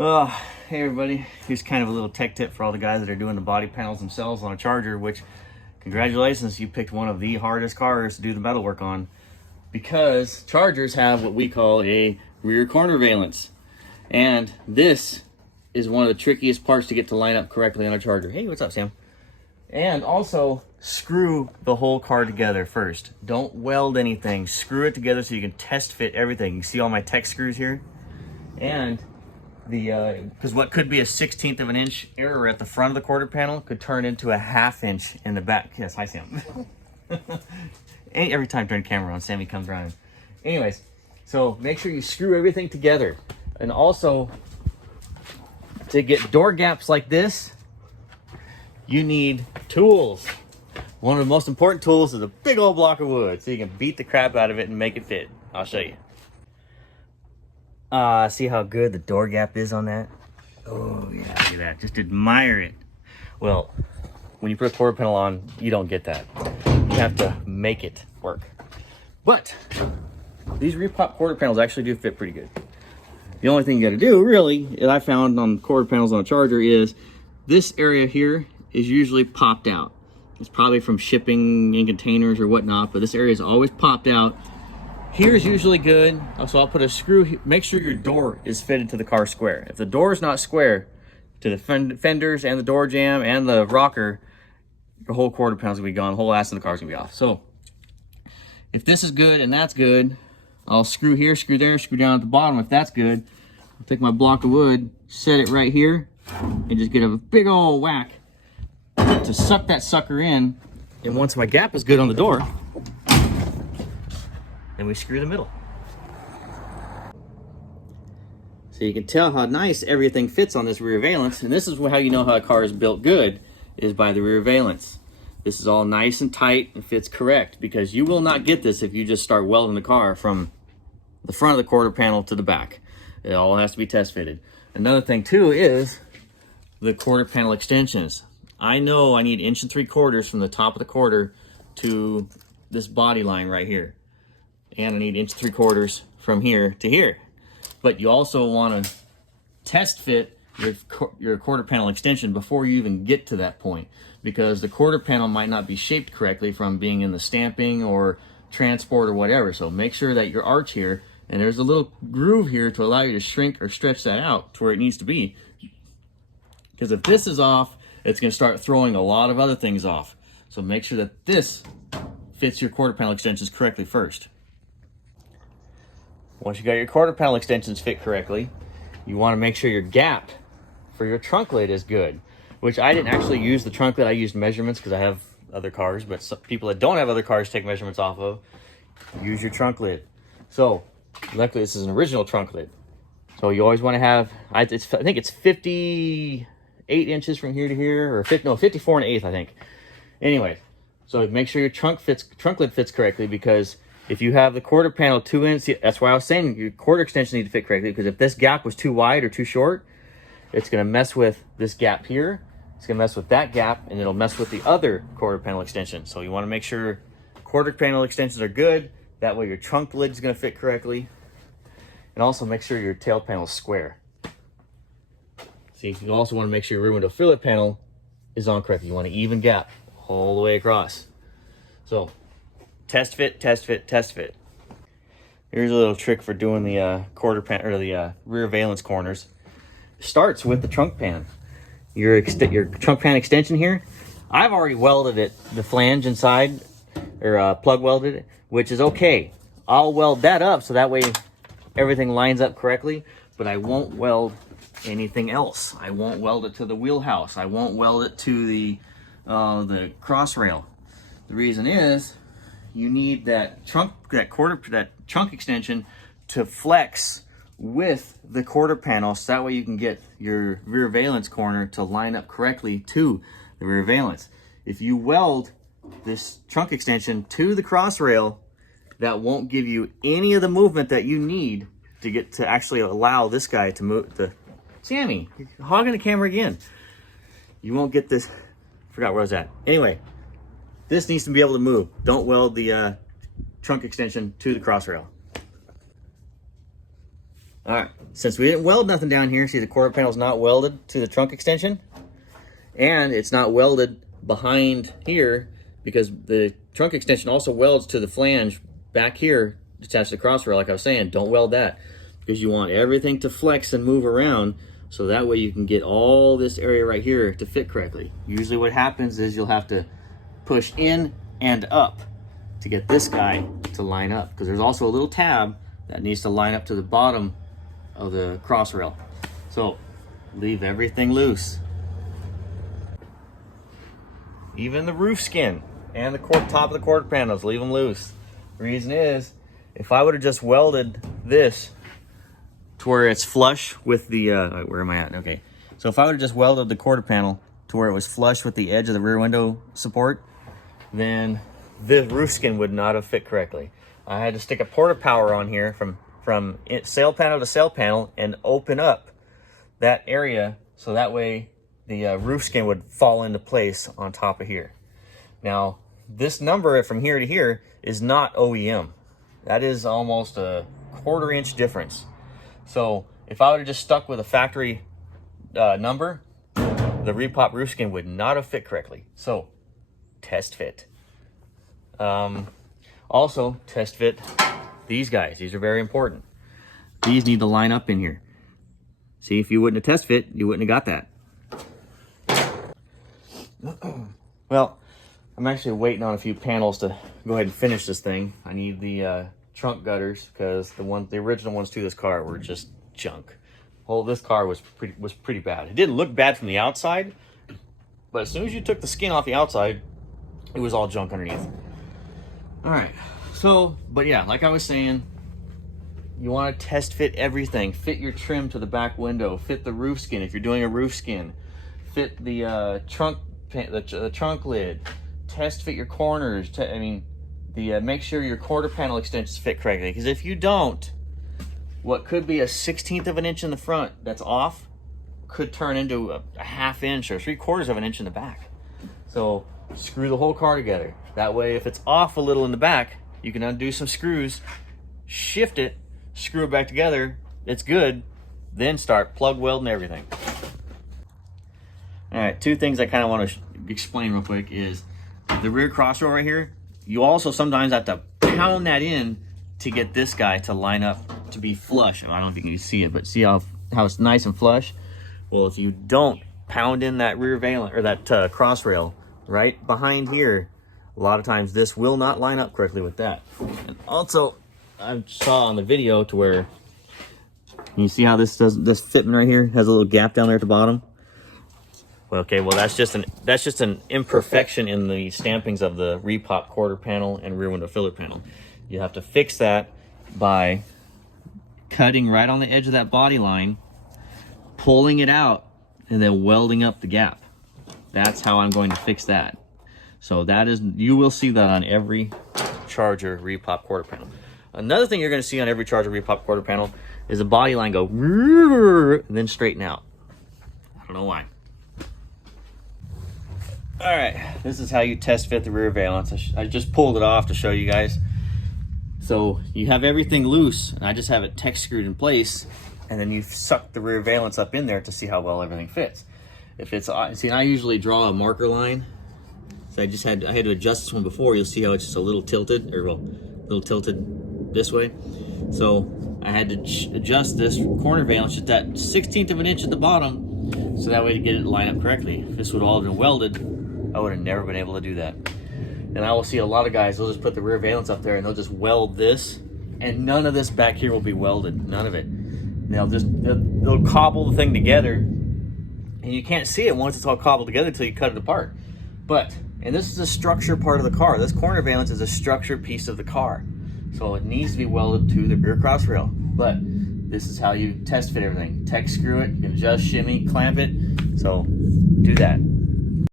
Hey everybody, here's kind of a little tech tip for all the guys that are doing the body panels themselves on a Charger, which, congratulations, you picked one of the hardest cars to do the metal work on, because Chargers have what we call a rear corner valance. And this is one of the trickiest parts to get to line up correctly on a Charger. Hey, what's up, Sam? And also, screw the whole car together first. Don't weld anything. Screw it together so you can test fit everything. You see all my tech screws here? And because what could be a 1/16 of an inch error at the front of the quarter panel could turn into a 1/2 inch in the back. Yes, hi Sam. Every time I turn the camera on, Sammy comes around. Anyways, so make sure you screw everything together. And also, to get door gaps like this, you need tools. One of the most important tools is a big old block of wood, so you can beat the crap out of it and make it fit. I'll show you. See how good the door gap is on that? Oh yeah, look at that. Just admire it. Well, when you put a quarter panel on, you don't get that. You have to make it work. But these repop quarter panels actually do fit pretty good. The only thing you gotta do, really, that I found on quarter panels on a Charger, is this area here is usually popped out. It's probably from shipping in containers or whatnot, but this area is always popped out. Here's usually good, so I'll put a screw. Make sure your door is fitted to the car square. If the door is not square to the fenders and the door jamb and the rocker, your whole quarter panel's gonna be gone, the whole ass of the car's gonna be off. So if this is good and that's good, I'll screw here, screw there, screw down at the bottom. If that's good, I'll take my block of wood, set it right here, and just get a big old whack to suck that sucker in. And once my gap is good on the door, then we screw the middle. So you can tell how nice everything fits on this rear valance, and this is how you know how a car is built good, is by the rear valance. This is all nice and tight and fits correct, because you will not get this if you just start welding the car from the front of the quarter panel to the back. It all has to be test fitted. Another thing too is the quarter panel extensions. I know I need 1 3/4 from the top of the quarter to this body line right here. And I need 1 3/4 from here to here. But you also want to test fit your quarter panel extension before you even get to that point, because the quarter panel might not be shaped correctly from being in the stamping or transport or whatever. So make sure that your arch here, and there's a little groove here to allow you to shrink or stretch that out to where it needs to be. Because if this is off, it's going to start throwing a lot of other things off. So make sure that this fits your quarter panel extensions correctly first. Once you got your quarter panel extensions fit correctly, you want to make sure your gap for your trunk lid is good, which I didn't actually use the trunk lid. I used measurements because I have other cars, but some people that don't have other cars take measurements off of. Use your trunk lid. So luckily this is an original trunk lid. So you always want to have, I think it's 58 inches from here to here, or 54 1/8, I think. Anyway, so make sure your trunk lid fits correctly, because if you have the quarter panel 2 inches, that's why I was saying your quarter extension need to fit correctly, because if this gap was too wide or too short, it's going to mess with this gap here, it's going to mess with that gap, and it'll mess with the other quarter panel extension. So you want to make sure quarter panel extensions are good, that way your trunk lid is going to fit correctly, and also make sure your tail panel is square. See, you also want to make sure your rear window fillet panel is on correctly. You want an even gap all the way across. So test fit, test fit, test fit. Here's a little trick for doing the quarter pan or the rear valance corners. Starts with the trunk pan. Your trunk pan extension here, I've already welded it, the flange inside, or plug welded it, which is okay. I'll weld that up so that way everything lines up correctly, but I won't weld anything else. I won't weld it to the wheelhouse. I won't weld it to the cross rail. The reason is, you need that trunk extension to flex with the quarter panel, so that way you can get your rear valance corner to line up correctly to the rear valance. If you weld this trunk extension to the cross rail, that won't give you any of the movement that you need to actually allow this guy to move. Sammy, you're hogging the camera again. You won't get this. Forgot where I was at. Anyway, this needs to be able to move. Don't weld the trunk extension to the cross rail. All right, since we didn't weld nothing down here, see the quarter panel's not welded to the trunk extension, and it's not welded behind here because the trunk extension also welds to the flange back here attached to the crossrail. Like I was saying, don't weld that because you want everything to flex and move around, so that way you can get all this area right here to fit correctly. Usually what happens is you'll have to push in and up to get this guy to line up, because there's also a little tab that needs to line up to the bottom of the crossrail. So leave everything loose. Even the roof skin and the top of the quarter panels, leave them loose. The reason is, if I would have just welded this to where it's flush with the, where am I at? Okay. So if I would have just welded the quarter panel to where it was flush with the edge of the rear window support, then the roof skin would not have fit correctly. I had to stick a porta power on here from sail panel to sail panel and open up that area so that way the roof skin would fall into place on top of here. Now, this number from here to here is not OEM. That is almost a 1/4 inch difference. So if I would have just stuck with a factory number, the repop roof skin would not have fit correctly. So test fit. Also test fit these guys. These are very important. These need to line up in here. See, if you wouldn't have test fit, you wouldn't have got that. Well, I'm actually waiting on a few panels to go ahead and finish this thing. I need the trunk gutters because the original ones to this car were just junk. Well, this car was pretty bad. It didn't look bad from the outside, but as soon as you took the skin off the outside, it was all junk underneath. All right, so, but yeah, like I was saying, you want to test fit everything. Fit your trim to the back window. Fit the roof skin if you're doing a roof skin. Fit the the trunk lid. Test fit your corners. Make sure your quarter panel extensions fit correctly. Because if you don't, what could be a 1/16 of an inch in the front that's off could turn into a 1/2 inch or 3/4 of an inch in the back. So screw the whole car together. That way, if it's off a little in the back, you can undo some screws, shift it, screw it back together. It's good. Then start plug welding everything. All right, two things I kind of want to explain real quick is the rear crossrail right here. You also sometimes have to pound that in to get this guy to line up to be flush. I don't know if you can see it, but see how it's nice and flush? Well, if you don't pound in that rear valance or that crossrail right behind here, a lot of times this will not line up correctly with that. And also, I saw on the video to where you see how this fitment right here has a little gap down there at the bottom. Well, okay, well that's just an imperfection in the stampings of the repop quarter panel and rear window filler panel. You have to fix that by cutting right on the edge of that body line, pulling it out, and then welding up the gap. That's how I'm going to fix that. So you will see that on every Charger repop quarter panel. Another thing you're going to see on every Charger repop quarter panel is the body line go and then straighten out. I don't know why. All right, this is how you test fit the rear valance. I just pulled it off to show you guys. So you have everything loose, and I just have it tech screwed in place, and then you suck the rear valance up in there to see how well everything fits. If it's, see, I usually draw a marker line. So I had to adjust this one before. You'll see how it's just a little tilted, or well, a little tilted this way. So I had to adjust this corner valance just that 1/16 of an inch at the bottom, so that way to get it to line up correctly. If this would all have been welded, I would have never been able to do that. And I will see a lot of guys, they'll just put the rear valance up there and they'll just weld this, and none of this back here will be welded, none of it. And they'll cobble the thing together, and you can't see it once it's all cobbled together until you cut it apart. And this is a structure part of the car. This corner valance is a structure piece of the car. So it needs to be welded to the rear crossrail. But this is how you test fit everything. Tech screw it, you can adjust, shimmy, clamp it. So do that.